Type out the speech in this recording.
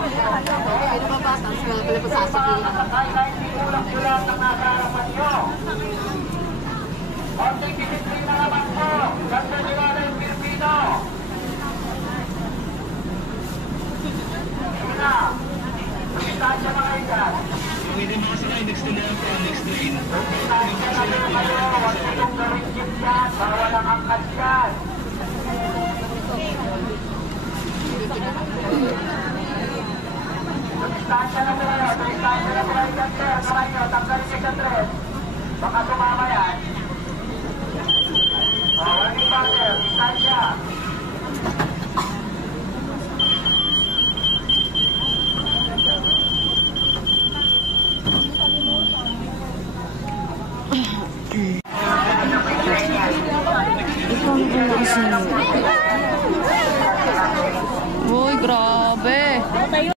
Ano ba ba? Tapos nga pala po sasabihin. Hindi kulang-kulang ang nasa harapan nyo. Konting disiplina naman po. Ganda nila ng Pilipino. Sige na. Distansya na kayo dyan. Pwede makasakay next to lang po, next train. Distansya na kayo. Huwag niyong gawin jeep yan. Bawal ang angkas yan. Distansya na kayo. Distansya na kayo dyan, sir. Ano kayo? Tanggalin niyo sa tres. Baka sumama yan. Warning partner. Distansya.